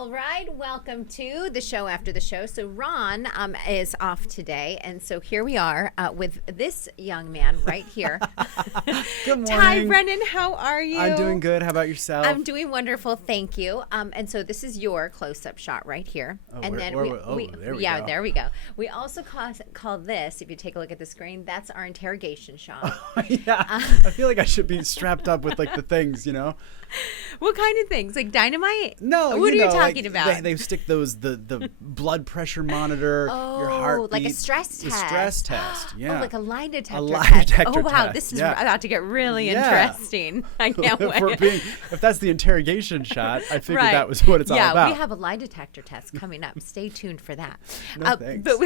All right, welcome to the show after the show. So Ron is off today, and so here we are with this young man right here. Good morning. Ty Brennan, how are you? I'm doing good. How about yourself? I'm doing wonderful, thank you. And so this is your close-up shot right here. There we go. We also call this, if you take a look at the screen, that's our interrogation shot. Yeah, I feel like I should be strapped up with like the things, you know. What kind of things? Like dynamite? No, what are you talking like, about? They stick the blood pressure monitor, your heartbeat, like a stress test. The stress test, yeah. Oh, like a lie detector A lie test. detector Oh wow, test, this is yeah. about to get really Yeah. interesting. I can't wait. If that's the interrogation shot, I figured Right. that was what it's all about. Yeah, we have a lie detector test coming up. Stay tuned for that. No, thanks. But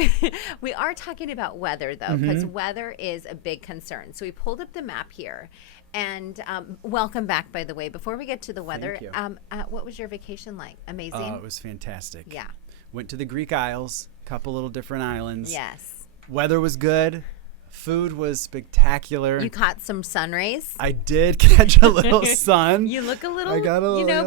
we are talking about weather though, because weather is a big concern. So we pulled up the map here. And welcome back, by the way. Before we get to the weather, Thank you. what was your vacation like? Amazing? Oh, it was fantastic. Yeah. Went to the Greek Isles, couple little different islands. Yes. Weather was good. Food was spectacular. You caught some sun rays? I did catch a little sun. You look a little, I got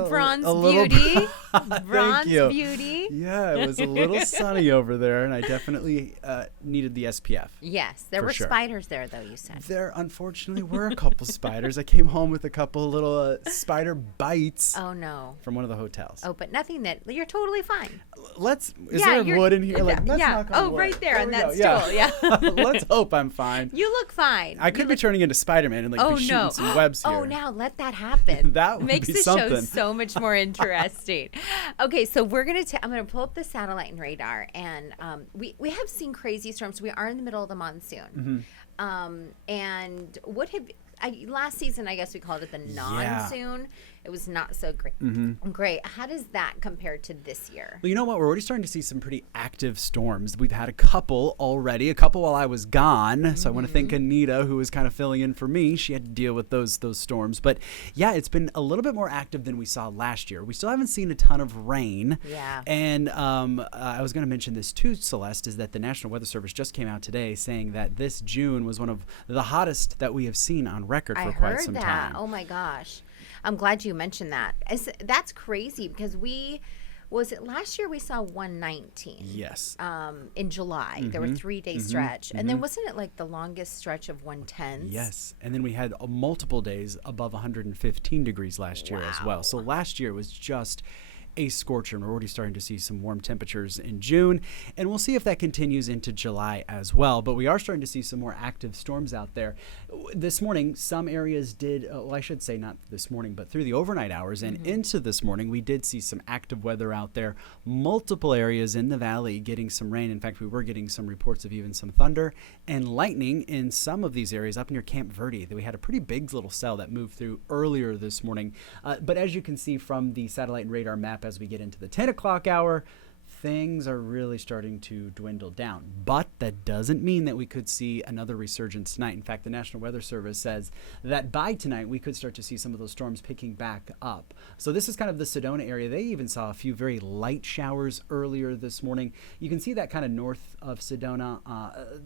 bronze little beauty. Thank Bronze you. beauty. Yeah, it was a little sunny over there, and I definitely needed the SPF. Yes, there were sure. spiders there, though, you said. There unfortunately were a couple spiders. I came home with a couple little spider bites Oh, no. from one of the hotels. Oh, but nothing that, you're totally fine. Is there wood in here? Let's yeah. knock on Oh, wood. right there on we that go. stool. Yeah. Let's hope I'm fine. You look fine. I could be turning into Spider-Man and be shooting some webs here. Oh, now let that happen. That would makes be the show something. so much more interesting. Okay, so we're gonna. I'm gonna pull up the satellite and radar, and we have seen crazy storms. We are in the middle of the monsoon, and what have last season? I guess we called it the non-soon. It was not so great. Great. How does that compare to this year? Well, you know what? We're already starting to see some pretty active storms. We've had a couple already, a couple while I was gone. So I want to thank Anita, who was kind of filling in for me. She had to deal with those storms. But yeah, it's been a little bit more active than we saw last year. We still haven't seen a ton of rain. Yeah. And I was going to mention this too, Celeste, is that the National Weather Service just came out today saying that this June was one of the hottest that we have seen on record for quite some time. Oh my gosh. I'm glad you mentioned that. That's crazy because was it last year we saw 119? Yes. In July. There were 3-day stretch. And then wasn't it like the longest stretch of 110s? Yes. And then we had multiple days above 115 degrees last year as well. So last year was just a scorcher, and we're already starting to see some warm temperatures in June, and we'll see if that continues into July as well. But we are starting to see some more active storms out there. This morning, some areas did, well, I should say not this morning, but through the overnight hours and into this morning, we did see some active weather out there. Multiple areas in the valley getting some rain. In fact, we were getting some reports of even some thunder and lightning in some of these areas up near Camp Verde. We had a pretty big little cell that moved through earlier this morning. But as you can see from the satellite and radar map, as we get into the 10 o'clock hour, things are really starting to dwindle down. But that doesn't mean that we could see another resurgence tonight. In fact, the National Weather Service says that by tonight, we could start to see some of those storms picking back up. So this is kind of the Sedona area. They even saw a few very light showers earlier this morning. You can see that kind of north of Sedona.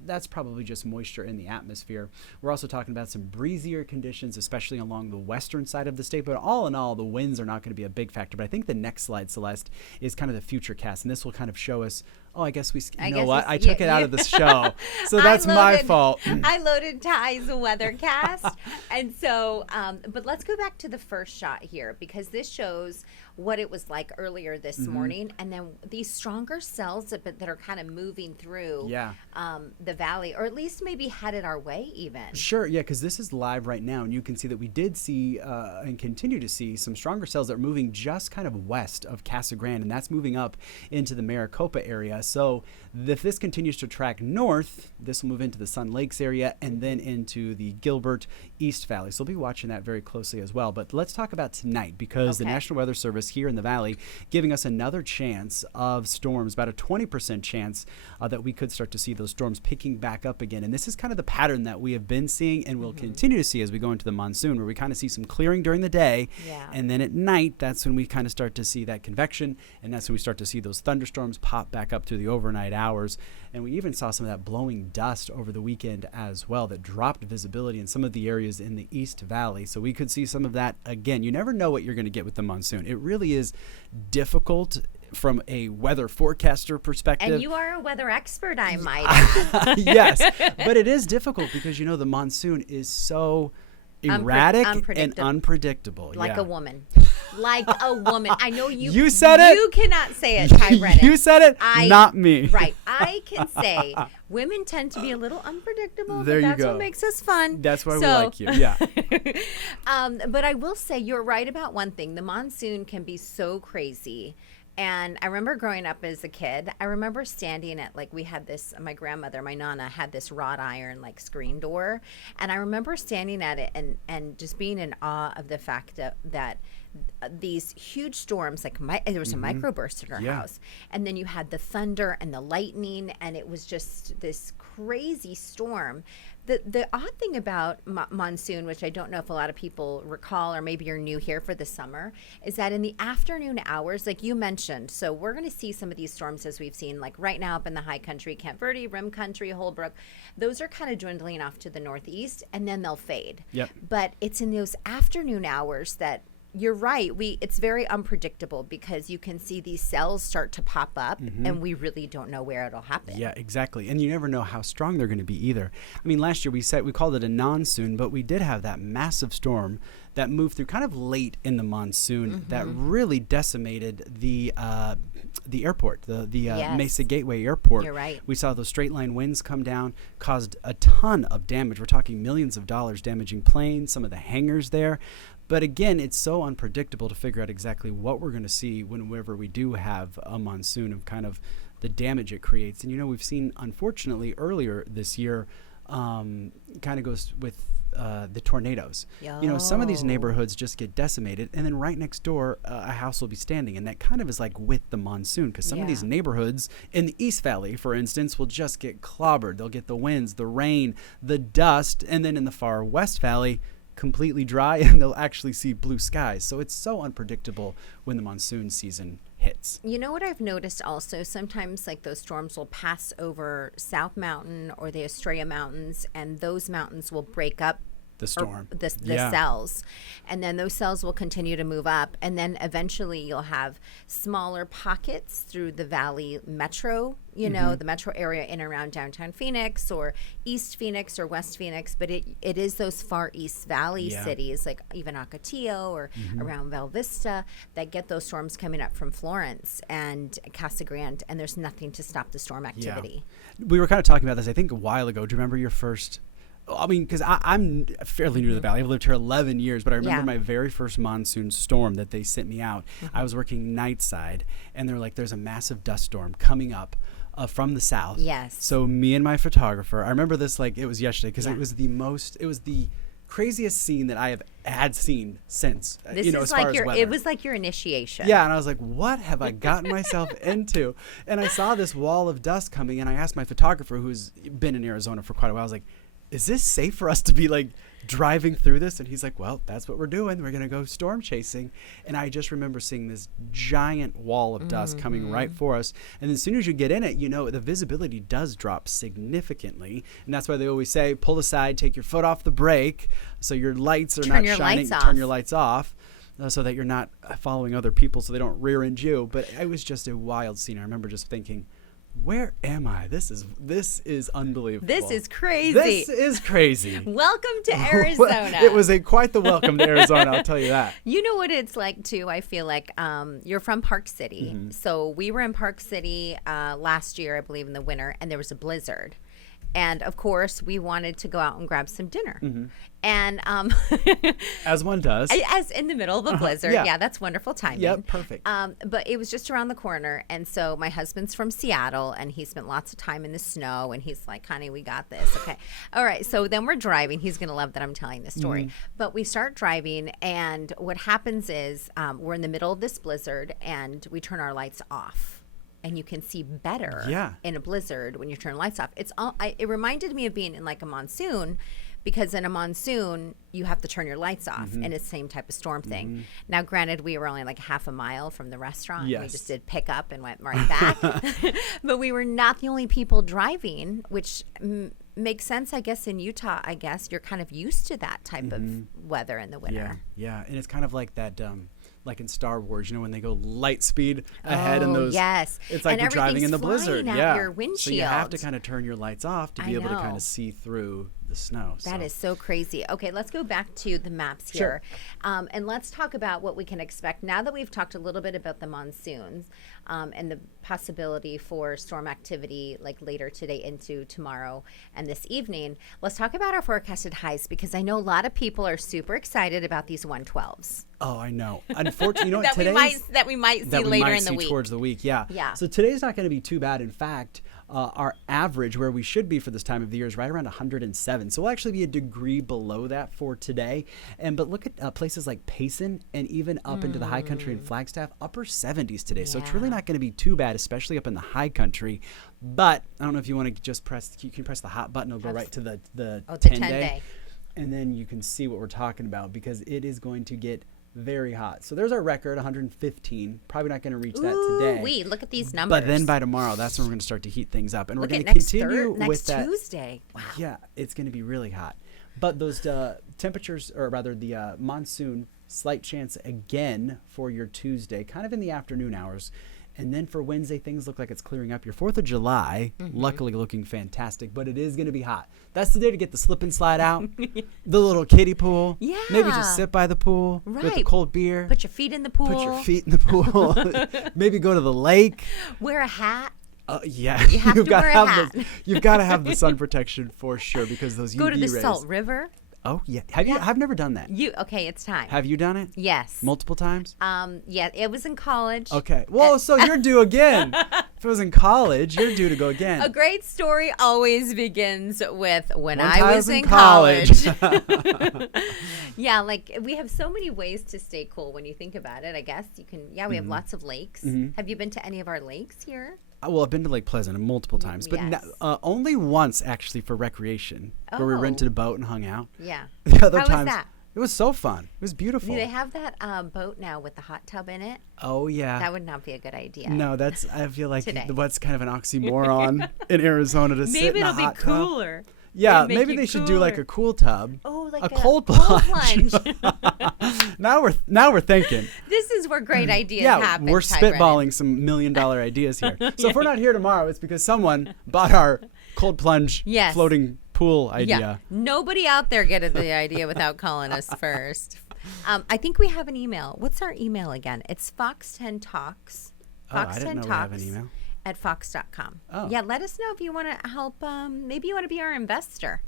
That's probably just moisture in the atmosphere. We're also talking about some breezier conditions, especially along the western side of the state. But all in all, the winds are not going to be a big factor. But I think the next slide, Celeste, is kind of the future cast. And this will kind of show us, I took it out of the show. So that's my fault. I loaded Ty's weathercast. And so, but let's go back to the first shot here, because this shows what it was like earlier this morning. And then these stronger cells that are kind of moving through the valley, or at least maybe headed our way even. Sure, yeah, because this is live right now. And you can see that we did see and continue to see some stronger cells that are moving just kind of west of Casa Grande. And that's moving up into the Maricopa area. So if this continues to track north, this will move into the Sun Lakes area and then into the Gilbert East Valley. So we'll be watching that very closely as well. But let's talk about tonight, because the National Weather Service here in the valley giving us another chance of storms, about a 20% chance that we could start to see those storms picking back up again. And this is kind of the pattern that we have been seeing and will continue to see as we go into the monsoon, where we kind of see some clearing during the day. And then at night, that's when we kind of start to see that convection. And that's when we start to see those thunderstorms pop back up through the overnight hours. And we even saw some of that blowing dust over the weekend as well that dropped visibility in some of the areas in the East Valley. So we could see some of that again. You never know what you're going to get with the monsoon. It really is difficult from a weather forecaster perspective. And you are a weather expert, I might add. Yes, but it is difficult because, the monsoon is so erratic and unpredictable. Like a woman. Like a woman. I know you. You said it. You cannot say it, Ty Brennan. You said it, not me. Right. I can say women tend to be a little unpredictable, there but that's you go. what makes us fun. That's why we like you. Yeah. But I will say you're right about one thing. The monsoon can be so crazy. And I remember growing up as a kid, I remember standing at, we had this, my grandmother, my Nana, had this wrought iron, screen door. And I remember standing at it and just being in awe of the fact that these huge storms, there was a microburst in our house. And then you had the thunder and the lightning, and it was just this crazy storm. The odd thing about monsoon, which I don't know if a lot of people recall, or maybe you're new here for the summer, is that in the afternoon hours, like you mentioned, so we're going to see some of these storms as we've seen, right now up in the high country, Camp Verde, Rim Country, Holbrook. Those are kind of dwindling off to the northeast, and then they'll fade. Yep. But it's in those afternoon hours that you're right. It's very unpredictable because you can see these cells start to pop up, and we really don't know where it'll happen. Yeah, exactly. And you never know how strong they're going to be either. I mean, last year we called it a monsoon, but we did have that massive storm that moved through kind of late in the monsoon that really decimated the airport, the Yes. Mesa Gateway Airport. You're right. We saw those straight line winds come down, caused a ton of damage. We're talking millions of dollars damaging planes, some of the hangars there. But again, it's so unpredictable to figure out exactly what we're going to see whenever we do have a monsoon, of kind of the damage it creates. And, we've seen, unfortunately, earlier this year, kind of goes with the tornadoes. Some of these neighborhoods just get decimated, and then right next door, a house will be standing. And that kind of is like with the monsoon, because some of these neighborhoods in the East Valley, for instance, will just get clobbered. They'll get the winds, the rain, the dust, and then in the far West Valley, completely dry, and they'll actually see blue skies. So it's so unpredictable when the monsoon season hits. You know what I've noticed also? Sometimes those storms will pass over South Mountain or the Estrella Mountains, and those mountains will break up the storm, the cells, and then those cells will continue to move up, and then eventually you'll have smaller pockets through the Valley Metro, the metro area in and around downtown Phoenix or East Phoenix or West Phoenix, but it is those far East Valley cities, like even Ocotillo or around Val Vista, that get those storms coming up from Florence and Casa Grande, and there's nothing to stop the storm activity. We were kind of talking about this, I think, a while ago. Do you remember your first? I mean, because I'm fairly new to the Valley. I've lived here 11 years, but I remember my very first monsoon storm that they sent me out. I was working night side, and they're like, there's a massive dust storm coming up from the south. Yes. So me and my photographer, I remember this like it was yesterday, because it was the craziest scene that I had seen since. This is as far as weather. It was like your initiation. Yeah, and I was like, what have I gotten myself into? And I saw this wall of dust coming, and I asked my photographer, who's been in Arizona for quite a while, I was like, is this safe for us to be driving through this? And he's like, well, that's what we're doing. We're going to go storm chasing. And I just remember seeing this giant wall of dust coming right for us. And as soon as you get in it, the visibility does drop significantly. And that's why they always say, pull aside, take your foot off the brake, so your lights are not shining. Turn your lights off. So that you're not following other people, so they don't rear end you. But it was just a wild scene. I remember just thinking, where am I? This is unbelievable. This is crazy. This is crazy. Welcome to Arizona. It was quite the welcome to Arizona, I'll tell you that. You know what it's like, too? I feel like you're from Park City. So we were in Park City last year, I believe, in the winter, and there was a blizzard. And, of course, we wanted to go out and grab some dinner. And as one does. As in the middle of a blizzard. Yeah, that's wonderful timing. Yep, perfect. But it was just around the corner. And so my husband's from Seattle, and he spent lots of time in the snow. And he's like, honey, we got this. Okay. All right. So then we're driving. He's going to love that I'm telling this story. But we start driving, and what happens is we're in the middle of this blizzard, and we turn our lights off. And you can see better in a blizzard when you turn lights off. It reminded me of being in a monsoon, because in a monsoon you have to turn your lights off, and it's the same type of storm thing. Now, granted, we were only half a mile from the restaurant. Yes. We just did pick up and went right back. But we were not the only people driving, which makes sense, I guess. In Utah, I guess you're kind of used to that type of weather in the winter. Yeah, and it's kind of like that. like in Star Wars, when they go light speed ahead and those. Yes. It's like and we're driving in the blizzard. At your windshield. So you have to kind of turn your lights off to be able to kind of see through the snow. That is so crazy. Okay, let's go back to the maps here. Sure. And let's talk about what we can expect now that we've talked a little bit about the monsoons and the possibility for storm activity like later today into tomorrow and this evening. Let's talk about our forecasted highs because I know a lot of people are super excited about these 112s. Oh, I know. Unfortunately, that we might see later in the week. Towards the week, yeah. Yeah. So today's not going to be too bad. In fact, our average where we should be for this time of the year is right around 107. So we'll actually be a degree below that for today. But look at places like Payson and even up into the high country and Flagstaff, upper 70s today. So it's really not going to be too bad, especially up in the high country. But I don't know if you want to just you can press the hot button. It'll go right to the 10-day. And then you can see what we're talking about because it is going to get very hot. So there's our record, 115. Probably not going to reach that today. Look at these numbers. But then by tomorrow, that's when we're going to start to heat things up. And we're going to continue with that. Next Tuesday. Wow. Yeah, it's going to be really hot. But those temperatures, or rather the monsoon, slight chance again for your Tuesday, kind of in the afternoon hours. And then for Wednesday, things look like it's clearing up. Your 4th of July, luckily looking fantastic, but it is going to be hot. That's the day to get the slip and slide out, the little kiddie pool. Yeah. Maybe just sit by the pool with a cold beer. Put your feet in the pool. Maybe go to the lake. Wear a hat. Yeah. You have to wear a hat. You've got to have the sun protection for sure because those UV rays. Go to the Salt River. Oh, yeah. I've never done that. Okay, it's time. Have you done it? Yes. Multiple times? Yeah, it was in college. Okay. Whoa, so you're due again. If it was in college, you're due to go again. A great story always begins with when I was in college. Yeah, like we have so many ways to stay cool when you think about it, I guess. You can, we have lots of lakes. Have you been to any of our lakes here? Well, I've been to Lake Pleasant multiple times, but only once actually for recreation, where we rented a boat and hung out. Yeah. The other How times, was that? It was so fun. It was beautiful. Do they have that boat now with the hot tub in it? Oh, yeah. That would not be a good idea. No, I feel like what's kind of an oxymoron in Arizona to sit in a hot tub. Maybe it'll be cooler. Yeah, maybe they should do like a cool tub. Oh, like a cold plunge. Now we're thinking. This is where great ideas happen. We're spitballing some $1 million ideas here. So if we're not here tomorrow, it's because someone bought our cold plunge floating pool idea. Yeah. Nobody out there get the idea without calling us first. I think we have an email. What's our email again? It's Fox10Talks. I didn't know we have an email. At fox.com. Oh. Yeah, let us know if you want to help. Maybe you want to be our investor.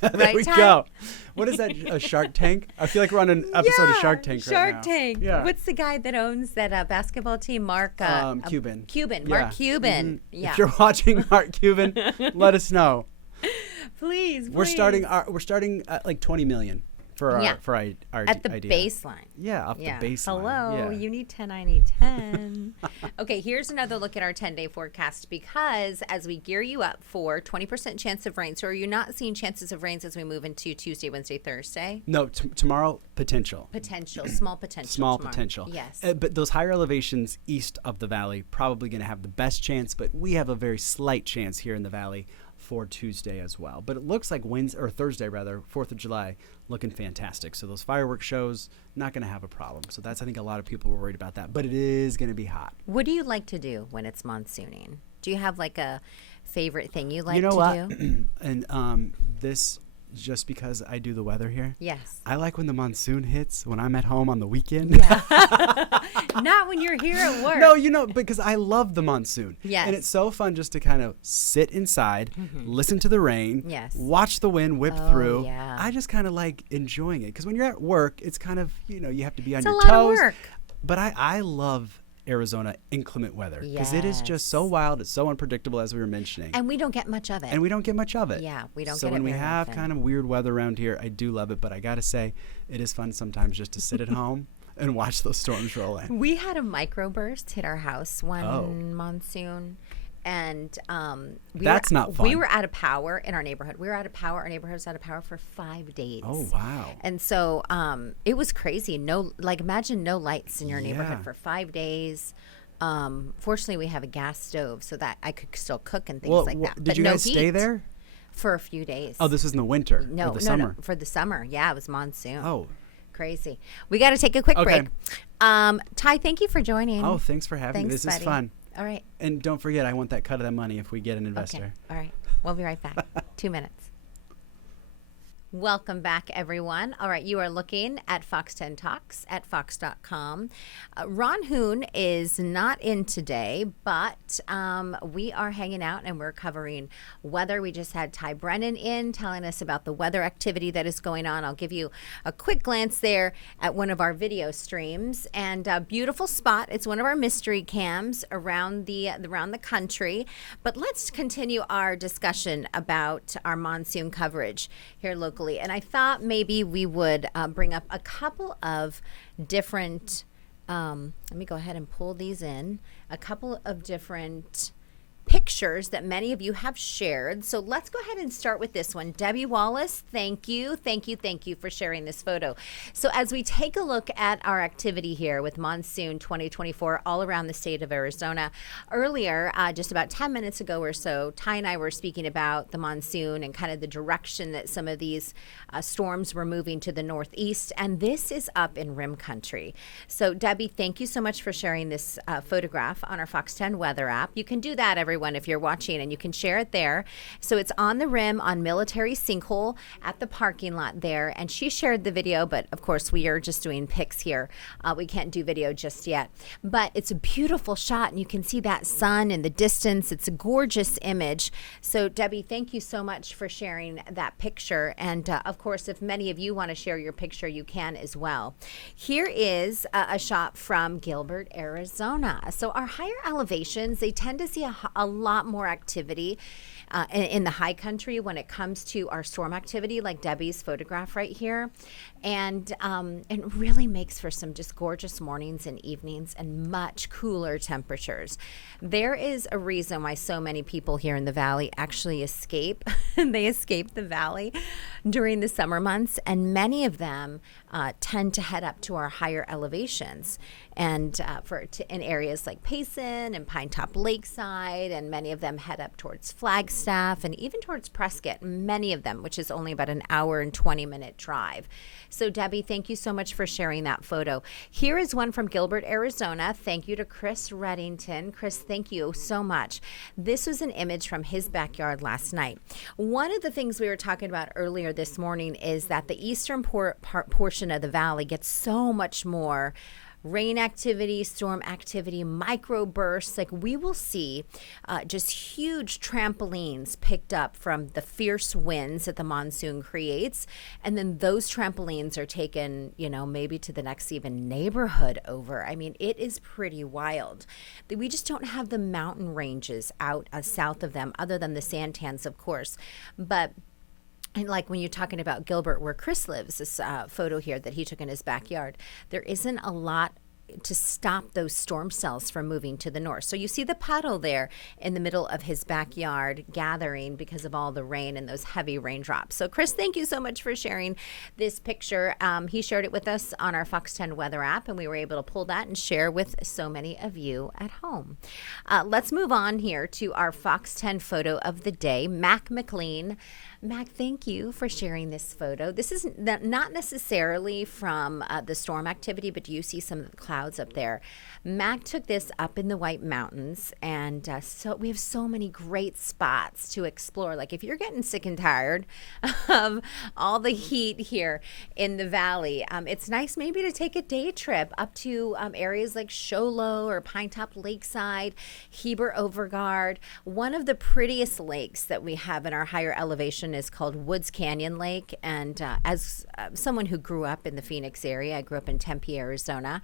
There we go. What is that? A Shark Tank? I feel like we're on an episode of Shark Tank right now. Shark Tank. Yeah. What's the guy that owns that basketball team? Mark Cuban. Mark Cuban. Yeah. If you're watching Mark Cuban, let us know. Please. We're starting at like 20 million. For our at the idea. baseline. Yeah, up the baseline. Hello, you need 10, I need 10. Okay, here's another look at our 10-day forecast because as we gear you up for 20% chance of rain, so are you not seeing chances of rains as we move into Tuesday, Wednesday, Thursday? No, tomorrow, potential. Small potential. Small potential. Yes. But those higher elevations east of the valley probably going to have the best chance, but we have a very slight chance here in the valley for Tuesday as well. But it looks like Thursday, 4th of July, looking fantastic. So those fireworks shows, not going to have a problem. So that's, I think a lot of people were worried about that. But it is going to be hot. What do you like to do when it's monsooning? Do you have like a favorite thing you like to do? And this, just because I do the weather here. Yes. I like when the monsoon hits, when I'm at home on the weekend. Yeah. Not when you're here at work. No, because I love the monsoon. Yes. And it's so fun just to kind of sit inside, listen to the rain, watch the wind whip through. Yeah. I just kind of like enjoying it. Because when you're at work, it's kind of, you have to be on your toes. It's a lot of work. But I love Arizona inclement weather because it is just so wild. It's so unpredictable, as we were mentioning. And we don't get much of it. Yeah, we don't get it. So when we have kind of weird weather around here, I do love it. But I got to say, it is fun sometimes just to sit at home and watch those storms roll in. We had a microburst hit our house one monsoon. And that's not fun. We were out of power in our neighborhood. Our neighborhood was out of power for 5 days. Oh, wow. And so it was crazy. Imagine no lights in your neighborhood for 5 days. Fortunately, we have a gas stove so that I could still cook and things like that. Did you guys stay there? For a few days. Oh, this was in the winter or the summer? No, for the summer. Yeah, it was monsoon. Oh, crazy. We got to take a quick break. Ty, thank you for joining. Oh, thanks for having me. This is fun. All right. And don't forget, I want that cut of that money if we get an investor. Okay. All right. We'll be right back. 2 minutes. Welcome back, everyone. All right, you are looking at Fox 10 Talks at fox.com. Ron Hoon is not in today, but we are hanging out and we're covering weather. We just had Ty Brennan in telling us about the weather activity that is going on. I'll give you a quick glance there at one of our video streams, and a beautiful spot. It's one of our mystery cams around the country. But let's continue our discussion about our monsoon coverage here locally. And I thought maybe we would bring up a couple of different, let me go ahead and pull these in, a couple of different pictures that many of you have shared. So let's go ahead and start with this one. Debbie Wallace, thank you for sharing this photo. So as we take a look at our activity here with Monsoon 2024 all around the state of Arizona, earlier, just about 10 minutes ago or so, Ty and I were speaking about the monsoon and kind of the direction that some of these storms were moving to the northeast, and this is up in Rim Country. So Debbie, thank you so much for sharing this photograph on our Fox 10 weather app. You can do that, everyone, if you're watching, and you can share it there. So it's on the rim on Military Sinkhole at the parking lot there, and she shared the video, but of course we are just doing pics here. We can't do video just yet, but it's a beautiful shot, and you can see that sun in the distance. It's a gorgeous image. So Debbie, thank you so much for sharing that picture, and of course, if many of you want to share your picture, you can as well. Here is a shot from Gilbert, Arizona. So our higher elevations, they tend to see a lot more activity in the high country when it comes to our storm activity, like Debbie's photograph right here. And it really makes for some just gorgeous mornings and evenings and much cooler temperatures. There is a reason why so many people here in the valley actually escape. They escape the valley during the summer months, and many of them tend to head up to our higher elevations, and in areas like Payson and Pine Top Lakeside, and many of them head up towards Flagstaff and even towards Prescott, many of them, which is only about an hour and 20-minute drive. So Debbie, thank you so much for sharing that photo. Here is one from Gilbert, Arizona. Thank you to Chris Reddington. Chris, thank you so much. This was an image from his backyard last night. One of the things we were talking about earlier this morning is that the eastern portion of the valley gets so much more rain activity, storm activity, microbursts. Like, we will see just huge trampolines picked up from the fierce winds that the monsoon creates. And then those trampolines are taken, maybe to the next even neighborhood over. I mean, it is pretty wild. We just don't have the mountain ranges out south of them, other than the sandtans, of course. But and like when you're talking about Gilbert, where Chris lives, this photo here that he took in his backyard, there isn't a lot to stop those storm cells from moving to the north. So you see the puddle there in the middle of his backyard gathering because of all the rain and those heavy raindrops. So Chris, thank you so much for sharing this picture. He shared it with us on our Fox 10 weather app, and we were able to pull that and share with so many of you at home. Let's move on here to our Fox 10 photo of the day. Mac McLean. Mac, thank you for sharing this photo. This is not necessarily from the storm activity, but you see some of the clouds up there. Mac took this up in the White Mountains, and so we have so many great spots to explore. Like, if you're getting sick and tired of all the heat here in the valley, it's nice maybe to take a day trip up to areas like Show Low or Pine Top Lakeside, Heber Overguard. One of the prettiest lakes that we have in our higher elevation is called Woods Canyon Lake, and as someone who grew up in the Phoenix area, I grew up in Tempe, Arizona,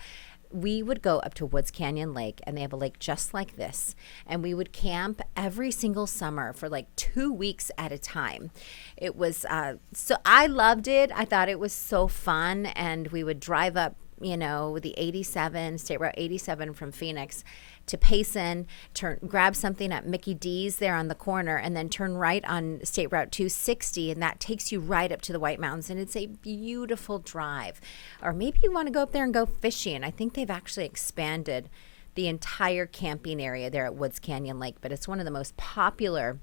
we would go up to Woods Canyon Lake, and they have a lake just like this, and we would camp every single summer for like 2 weeks at a time. It was so I loved it. I thought it was so fun, and we would drive up, the 87 State Route 87 from Phoenix to Payson, grab something at Mickey D's there on the corner, and then turn right on State Route 260, and that takes you right up to the White Mountains, and it's a beautiful drive. Or maybe you want to go up there and go fishing. I think they've actually expanded the entire camping area there at Woods Canyon Lake, but it's one of the most popular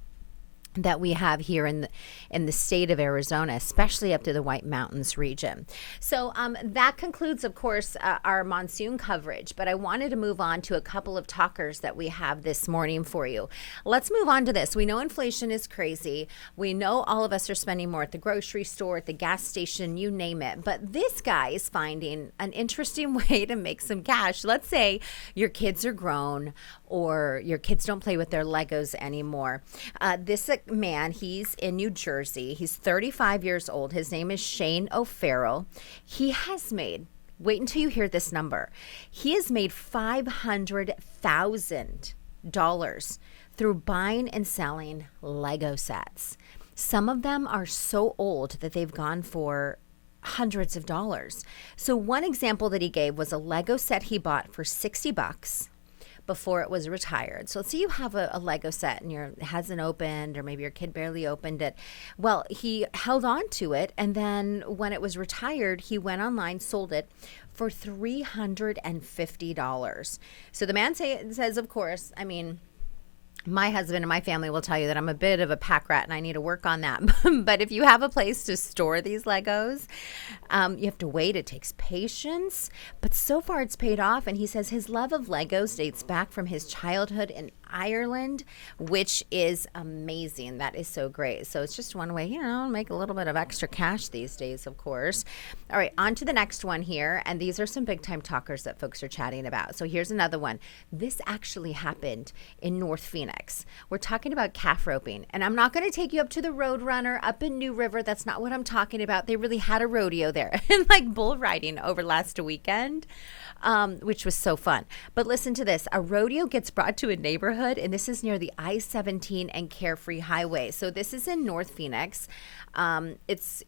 that we have here in the state of Arizona, especially up to the White Mountains region. So that concludes, of course, our monsoon coverage. But I wanted to move on to a couple of talkers that we have this morning for you. Let's move on to this. We know inflation is crazy. We know all of us are spending more at the grocery store, at the gas station, you name it. But this guy is finding an interesting way to make some cash. Let's say your kids are grown or your kids don't play with their Legos anymore. This man, he's in New Jersey. He's 35 years old. His name is Shane O'Farrell. He has made, wait until you hear this number, he has made $500,000 through buying and selling Lego sets. Some of them are so old that they've gone for hundreds of dollars. So one example that he gave was a Lego set he bought for $60 before it was retired. So let's say you have a Lego set and it hasn't opened, or maybe your kid barely opened it. Well, he held on to it, and then when it was retired, he went online, sold it for $350. So the man says, of course, I mean, my husband and my family will tell you that I'm a bit of a pack rat and I need to work on that. But if you have a place to store these Legos, you have to wait. It takes patience. But so far it's paid off. And he says his love of Legos dates back from his childhood in Ireland, which is amazing. That is so great. So it's just one way, make a little bit of extra cash these days, of course. All right, on to the next one here. And these are some big time talkers that folks are chatting about. So here's another one. This actually happened in North Phoenix. We're talking about calf roping. And I'm not going to take you up to the Roadrunner up in New River. That's not what I'm talking about. They really had a rodeo there and like bull riding over last weekend, which was so fun. But listen to this. A rodeo gets brought to a neighborhood, and this is near the I-17 and Carefree Highway. So this is in North Phoenix. It's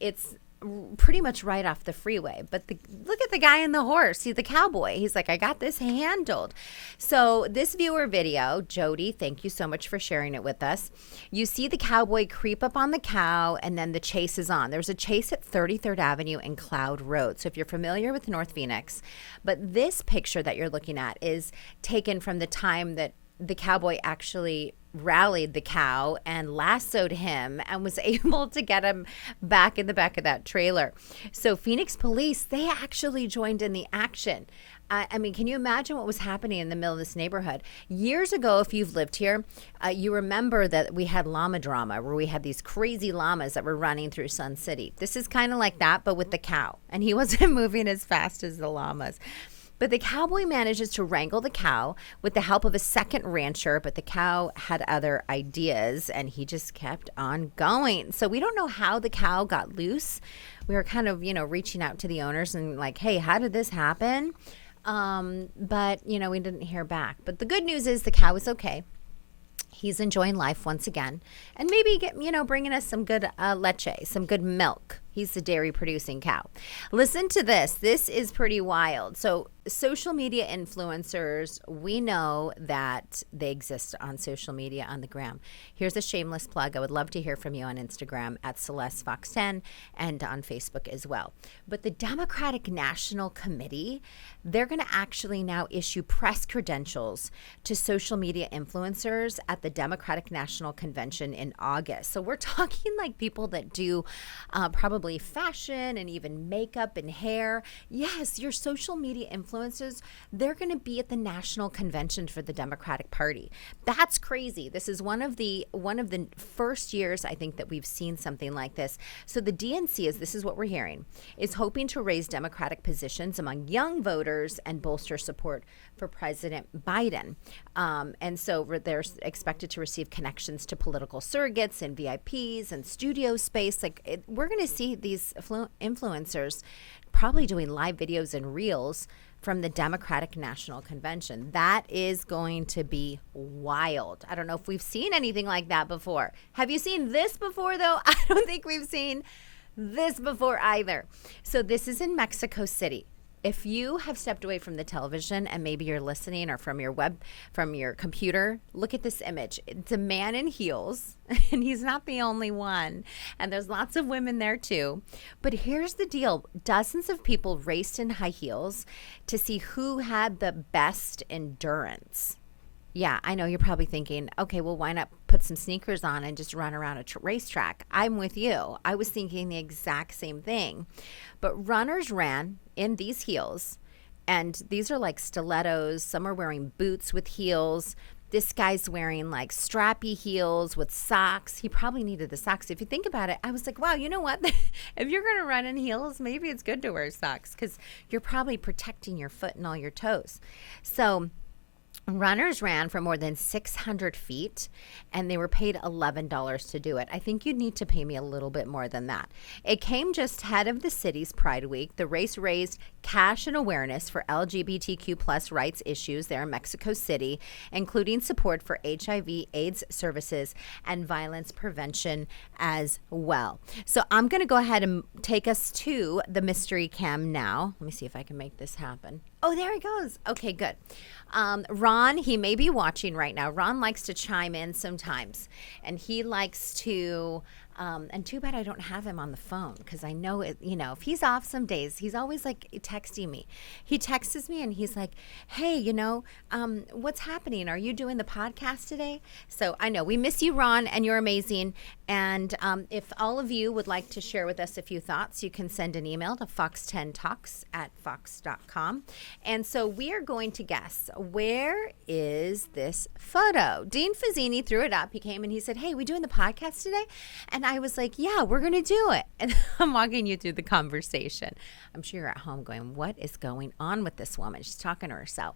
pretty much right off the freeway. But look at the guy in the horse. He's the cowboy. He's like, I got this handled. So this viewer video, Jody, thank you so much for sharing it with us. You see the cowboy creep up on the cow, and then the chase is on. There's a chase at 33rd Avenue and Cloud Road. So if you're familiar with North Phoenix, but this picture that you're looking at is taken from the time that the cowboy actually rallied the cow and lassoed him and was able to get him back in the back of that trailer. So Phoenix police, they actually joined in the action. I mean, can you imagine what was happening in the middle of this neighborhood? Years ago, if you've lived here, you remember that we had llama drama, where we had these crazy llamas that were running through Sun City. This is kind of like that, but with the cow. And he wasn't moving as fast as the llamas. But the cowboy manages to wrangle the cow with the help of a second rancher, but the cow had other ideas, and he just kept on going. So we don't know how the cow got loose. We were kind of, reaching out to the owners and like, hey, how did this happen? But, we didn't hear back. But the good news is the cow is okay. He's enjoying life once again, and maybe bringing us some good leche, some good milk. He's the dairy producing cow. Listen to this. This is pretty wild. So social media influencers, we know that they exist on social media on the gram. Here's a shameless plug. I would love to hear from you on Instagram at Syleste Fox 10 and on Facebook as well. But the Democratic National Committee, they're going to actually now issue press credentials to social media influencers at the Democratic National Convention in August. So we're talking like people that do probably fashion and even makeup and hair. Yes, your social media influencers, they're going to be at the national convention for the Democratic Party. That's crazy. This is one of the first years I think that we've seen something like this. So the DNC this is what we're hearing, is hoping to raise Democratic positions among young voters and bolster support for President Biden. And so they're expected to receive connections to political surrogates and VIPs and studio space. We're going to see these influencers probably doing live videos and reels from the Democratic National Convention. That is going to be wild. I don't know if we've seen anything like that before. Have you seen this before, though? I don't think we've seen this before either. So this is in Mexico City. If you have stepped away from the television and maybe you're listening or from your computer, look at this image. It's a man in heels, and he's not the only one. And there's lots of women there too. But here's the deal. Dozens of people raced in high heels to see who had the best endurance. Yeah, I know you're probably thinking, okay, well, why not put some sneakers on and just run around a racetrack? I'm with you. I was thinking the exact same thing. But runners ran in these heels, and these are like stilettos. Some are wearing boots with heels. This guy's wearing like strappy heels with socks. He probably needed the socks. If you think about it, I was like, wow, you know what? If you're going to run in heels, maybe it's good to wear socks because you're probably protecting your foot and all your toes. So runners ran for more than 600 feet, and they were paid $11 to do it. I think you'd need to pay me a little bit more than that. It came just ahead of the city's Pride Week. The race raised cash and awareness for LGBTQ plus rights issues there in Mexico City, including support for HIV/AIDS services and violence prevention as well. So I'm going to go ahead and take us to the mystery cam now. Let me see if I can make this happen. Oh, there he goes. Okay, good. Ron, he may be watching right now. Ron likes to chime in sometimes, and he likes to, and too bad I don't have him on the phone because I know it, if he's off some days, he's always like texting me. He texts me and he's like, hey, what's happening? Are you doing the podcast today? So I know we miss you, Ron, and you're amazing. And if all of you would like to share with us a few thoughts, you can send an email to fox10talks@fox.com. And so we are going to guess, where is this photo? Dean Fazzini threw it up. He came and he said, hey, we doing the podcast today? And I was like, yeah, we're going to do it. And I'm walking you through the conversation. I'm sure you're at home going, what is going on with this woman? She's talking to herself.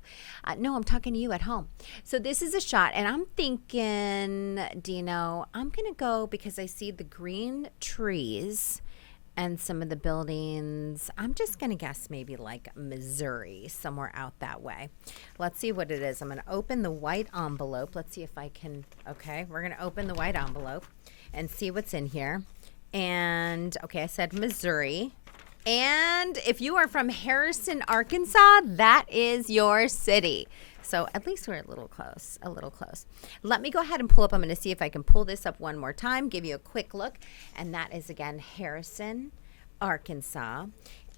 No, I'm talking to you at home. So this is a shot, and I'm thinking, Dino, I'm going to go because I see the green trees and some of the buildings. I'm just going to guess maybe like Missouri, somewhere out that way. Let's see what it is. I'm going to open the white envelope. Let's see if I can. Okay, we're going to open the white envelope and see what's in here. And, okay, I said Missouri. And if you are from Harrison, Arkansas, that is your city. So at least we're a little close, Let me go ahead and pull up. I'm going to see if I can pull this up one more time, give you a quick look. And that is, again, Harrison, Arkansas.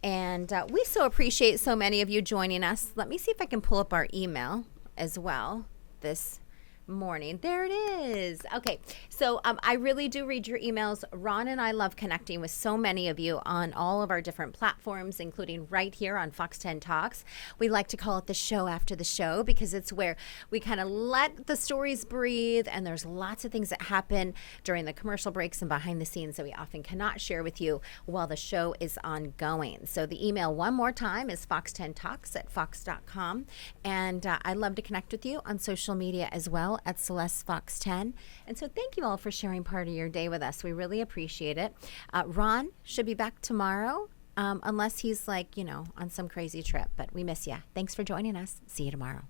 And we so appreciate so many of you joining us. Let me see if I can pull up our email as well this morning. There it is. Okay, so I really do read your emails. Ron and I love connecting with so many of you on all of our different platforms, including right here on Fox 10 Talks. We like to call it the show after the show because it's where we kind of let the stories breathe, and there's lots of things that happen during the commercial breaks and behind the scenes that we often cannot share with you while the show is ongoing. So the email one more time is fox10talks@fox.com, and I love to connect with you on social media as well at Syleste Fox 10. And so thank you all for sharing part of your day with us. We really appreciate it. Ron should be back tomorrow, unless he's on some crazy trip, but we miss you. Thanks for joining us. See you tomorrow.